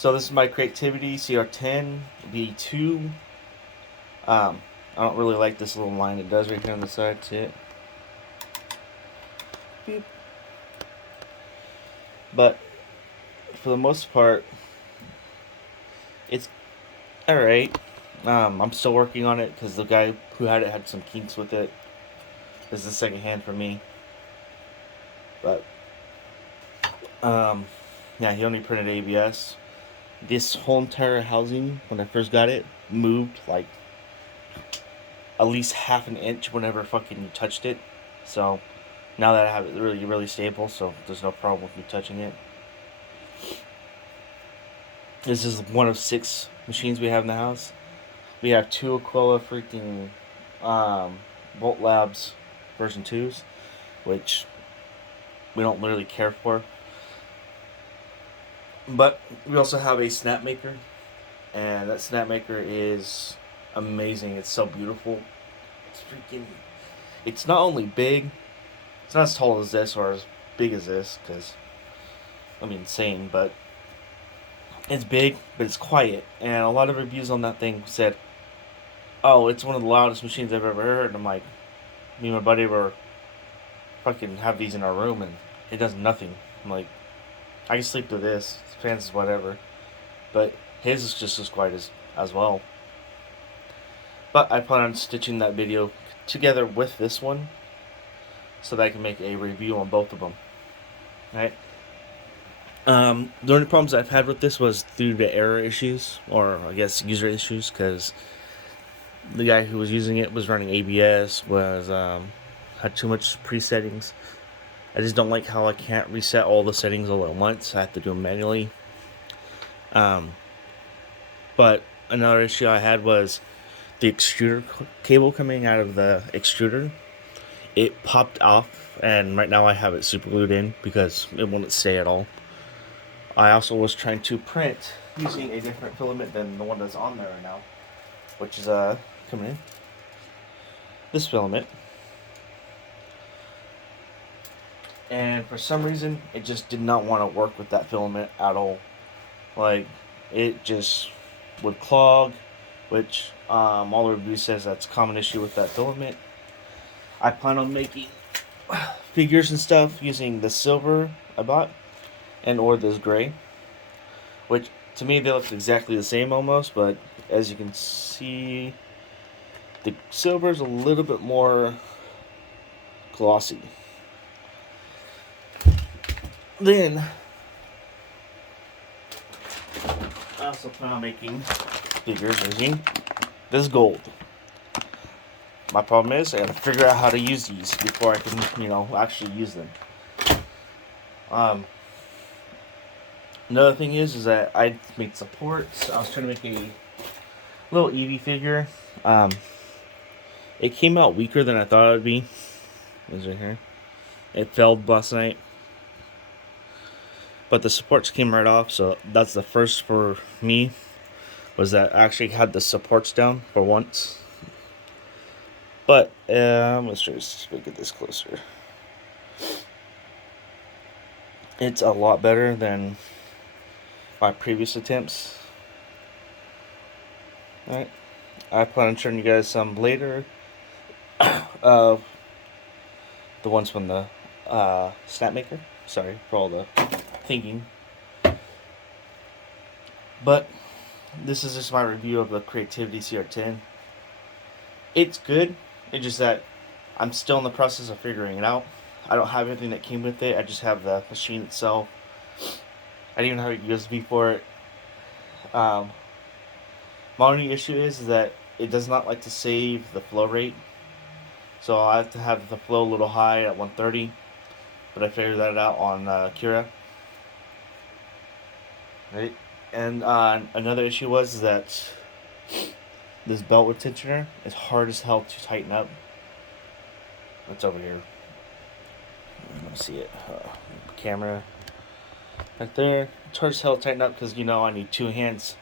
So this is my Creativity CR10 V2. I don't really like this little line it does right here on the side. See it? Beep. But for the most part, it's alright. I'm still working on it because the guy who had it had some kinks with it. This is the second hand for me. But yeah, he only printed ABS. This whole entire housing, when I first got it, moved like at least half an inch whenever fucking you touched it. So now that I have it really stable, so there's no problem with me touching it. This is one of 6 machines we have in the house. We have 2 Aquila freaking Bolt Labs version 2s, which we don't literally care for. But we also have a Snapmaker, and that Snapmaker is amazing. It's so beautiful. It's freaking. It's not only big. It's not as tall as this or as big as this, because I mean, insane. But it's big, but it's quiet. And a lot of reviews on that thing said, "Oh, it's one of the loudest machines I've ever heard." And I'm like, me and my buddy were fucking have these in our room, and it does nothing. I'm like, I can sleep through this. Fans is whatever, but his is just as quiet as well. But I plan on stitching that video together with this one, so that I can make a review on both of them. Right. The only problems I've had with this was through the error issues, or I guess user issues, because the guy who was using it was running ABS, had too much presettings. I just don't like how I can't reset all the settings all at once. I have to do them manually. But another issue I had was the extruder cable coming out of the extruder. It popped off, and right now I have it super glued in because it wouldn't stay at all. I also was trying to print using a different filament than the one that's on there right now, which is coming in. This filament. And for some reason, it just did not want to work with that filament at all. Like, it just would clog, which all the review says that's a common issue with that filament. I plan on making figures and stuff using the silver I bought and or this gray, which to me they look exactly the same almost, but as you can see, the silver is a little bit more glossy. Then I also plan on making figures using this gold. My problem is I gotta figure out how to use these before I can, actually use them. Another thing is that I made supports. I was trying to make a little Eevee figure. It came out weaker than I thought it would be. Is right here. It failed last night, but the supports came right off. So that's the first for me. Was that I actually had the supports down for once. But let's just get this closer. It's a lot better than my previous attempts. Alright. I plan on showing you guys some later of the ones from the Snapmaker. Sorry for all the thinking. But this is just my review of the Creativity CR10. It's good. It's just that I'm still in the process of figuring it out. I don't have everything that came with it. I just have the machine itself. I didn't even have a USB for it. My only issue is that it does not like to save the flow rate. So I have to have the flow a little high at 130. But I figured that out on Cura. Right? And another issue was that this belt retentioner is hard as hell to tighten up. What's over here? Let me see it. Camera. Right there. It's hard as hell to tighten up because, I need 2 hands.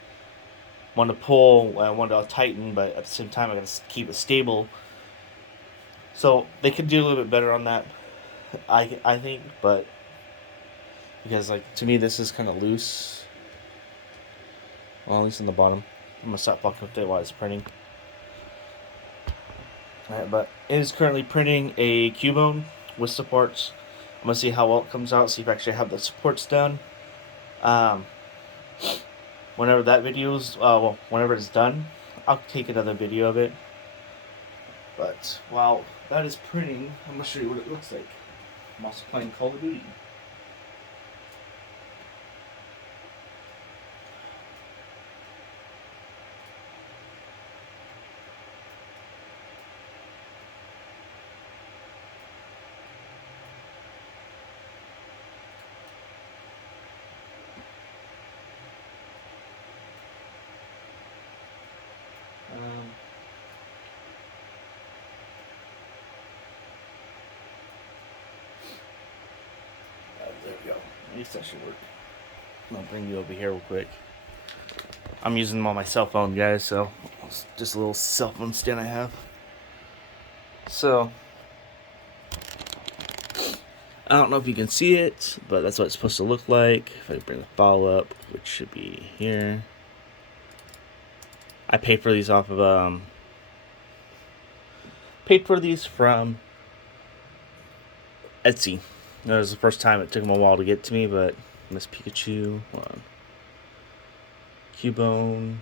One to pull and one to tighten, but at the same time I gotta keep it stable. So they could do a little bit better on that, I think, but because to me this is kind of loose. Well, at least on the bottom. I'm gonna stop fucking with it while it's printing. Alright, but it is currently printing a Cubone with supports. I'm gonna see how well it comes out, see if I actually have the supports done. Whenever that video's, whenever it's done, I'll take another video of it. But while that is printing, I'm gonna show you what it looks like. I'm also playing Call of Duty. There we go. At least that should work. I'm gonna bring you over here real quick. I'm using them on my cell phone, guys, so it's just a little cell phone stand I have. So, I don't know if you can see it, but that's what it's supposed to look like. If I bring the file up, which should be here. I paid for these off of, paid for these from Etsy. That was the first time. It took them a while to get to me, but Miss Pikachu, hold on. Cubone.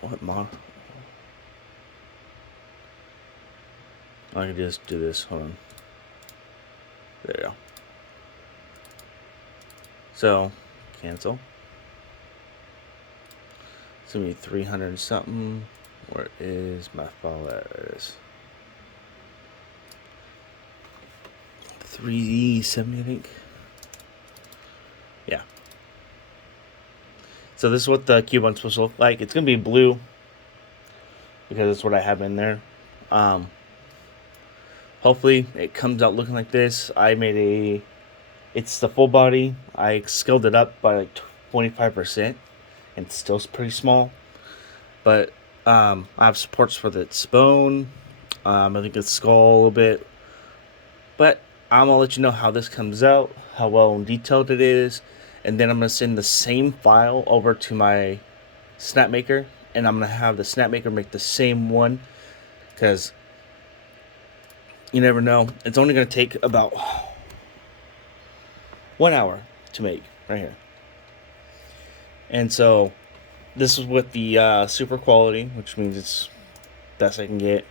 What mod? I can just do this. Hold on. There you go. So, cancel. It's gonna be 300 something. Where is my file? There it is. 370, I think. Yeah. So this is what the Cubone's supposed to look like. It's gonna be blue because that's what I have in there. Hopefully it comes out looking like this. I made it's the full body. I scaled it up by like 25%, and it's still pretty small. But I have supports for its bone. I think its skull a little bit. But I'm gonna let you know how this comes out, how well detailed it is, and then I'm gonna send the same file over to my Snapmaker, and I'm gonna have the Snapmaker make the same one, because you never know. It's only gonna take about 1 hour to make right here. And so this is with the super quality, which means it's best I can get.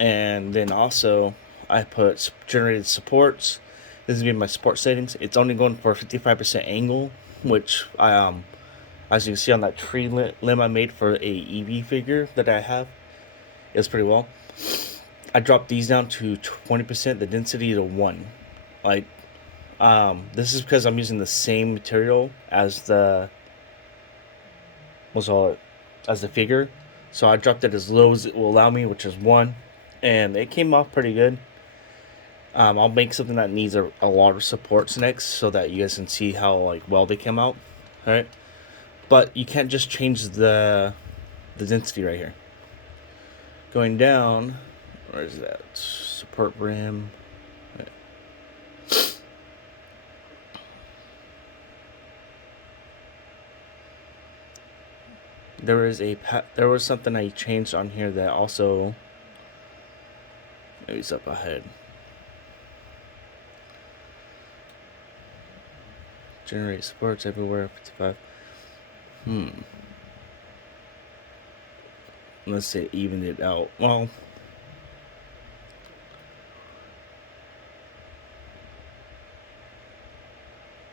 And then also I put generated supports. This is gonna be my support settings. It's only going for 55% angle, which as you can see on that tree limb I made for a Eevee figure that I have, it's pretty well. I dropped these down to 20%, the density to 1. Like, this is because I'm using the same material as the figure, so I dropped it as low as it will allow me, which is 1, and it came off pretty good. I'll make something that needs a lot of supports next, so that you guys can see how well they came out. All right, but you can't just change the density right here. Going down, where is that support brim? There was something I changed on here that also, maybe it's up ahead. Generate supports everywhere, 55. Let's say even it out. Well,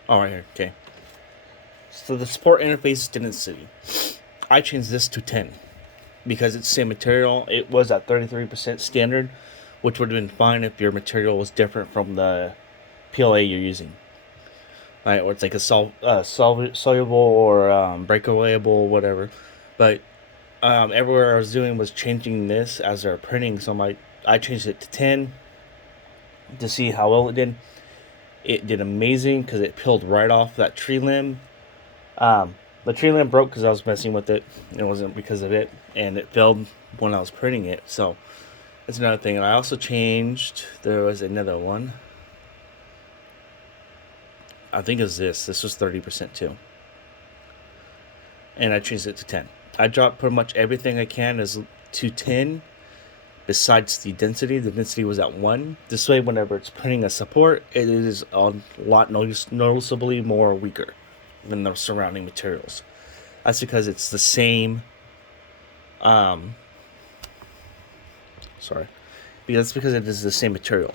right here. Okay. So the support interface density, I changed this to 10 because it's the same material. It was at 33% standard, which would have been fine if your material was different from the PLA you're using. Right, or it's like a soluble or breakawayable, whatever. But everywhere I was doing was changing this as they're printing, so I changed it to 10 to see how well it did. It did amazing because it peeled right off that tree limb. The tree limb broke because I was messing with it. It wasn't because of it, and it failed when I was printing it. So that's another thing. And I also changed. There was another one. I think it was this. This was 30% too. And I changed it to 10. I dropped pretty much everything I can as to 10 besides the density. The density was at 1. This way, whenever it's printing a support, it is a lot noticeably more weaker than the surrounding materials. That's because it's the same. That's because it is the same material.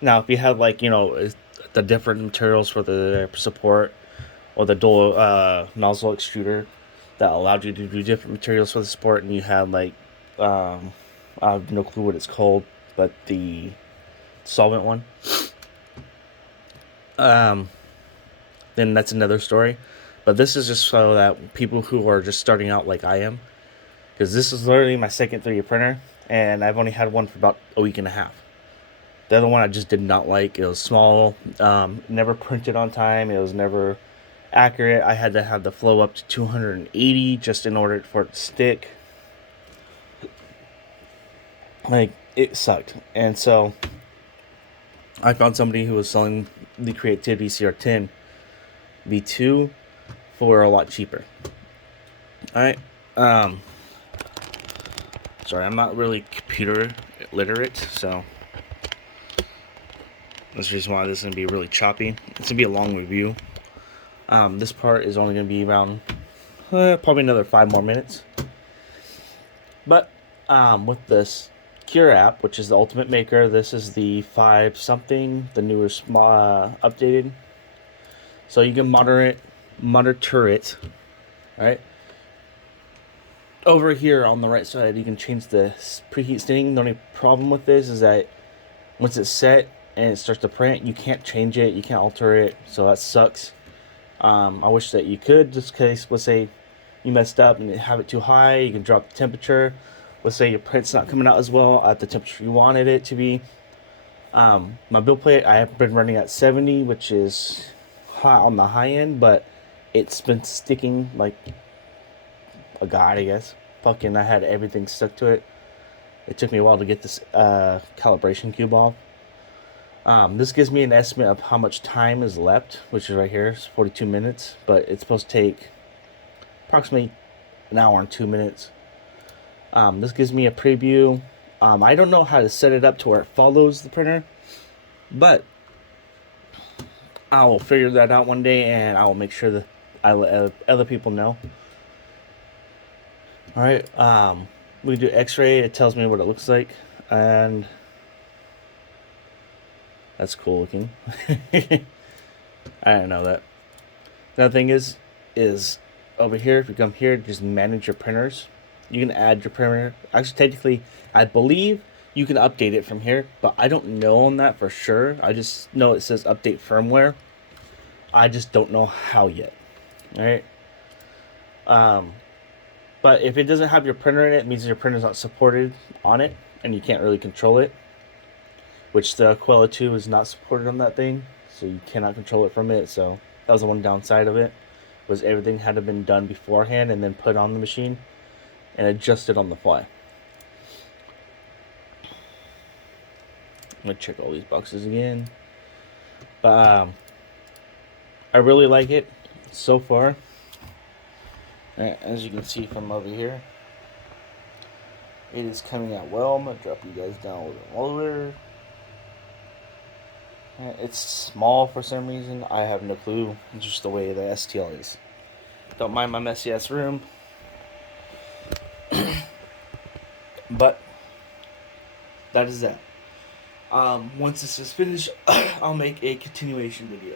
Now, if you have like the different materials for the support or the dual nozzle extruder that allowed you to do different materials for the support, and you had like I have no clue what it's called, but the solvent one, then that's another story. But this is just so that people who are just starting out like I am, because this is literally my second 3D printer, and I've only had one for about a week and a half. The other one I just did not like. It was small, never printed on time, it was never accurate. I had to have the flow up to 280 just in order for it to stick. Like, it sucked. And so I found somebody who was selling the Creativity CR10 V2 for a lot cheaper. Alright. Sorry, I'm not really computer literate, so that's the reason why this is going to be really choppy. It's going to be a long review. This part is only going to be around probably another 5 more minutes. But with this Cure app, which is the Ultimate Maker, this is the 5 something, the newer updated. So you can monitor it, right? Over here on the right side, you can change the preheat setting. The only problem with this is that once it's set and it starts to print, you can't change it, you can't alter it, so that sucks. I wish that you could, just in case, let's say you messed up and have it too high, you can drop the temperature. Let's say your print's not coming out as well at the temperature you wanted it to be. My build plate, I have been running at 70, which is high on the high end, but it's been sticking like a god, I guess. Fucking, I had everything stuck to it. It took me a while to get this calibration cube off. This gives me an estimate of how much time is left, which is right here. It's 42 minutes, but it's supposed to take approximately an hour and 2 minutes. This gives me a preview. I don't know how to set it up to where it follows the printer, but I will figure that out one day, and I will make sure that I let other people know. Alright, we do X-ray. It tells me what it looks like, and that's cool looking. I didn't know that. Another thing is over here, if you come here, just manage your printers. You can add your printer. Actually, technically, I believe you can update it from here, but I don't know on that for sure. I just know it says update firmware. I just don't know how yet. Alright? But if it doesn't have your printer in it, it means your printer's not supported on it, and you can't really control it. Which the Aquila 2 is not supported on that thing, so you cannot control it from it. So that was the one downside of it, was everything had to have been done beforehand and then put on the machine and adjusted on the fly. I'm gonna check all these boxes again. But I really like it so far. As you can see from over here, it is coming out well. I'm gonna drop you guys down a little bit lower. It's small for some reason. I have no clue. It's just the way the STL is. Don't mind my messy ass room. But that is that. Once this is finished, I'll make a continuation video.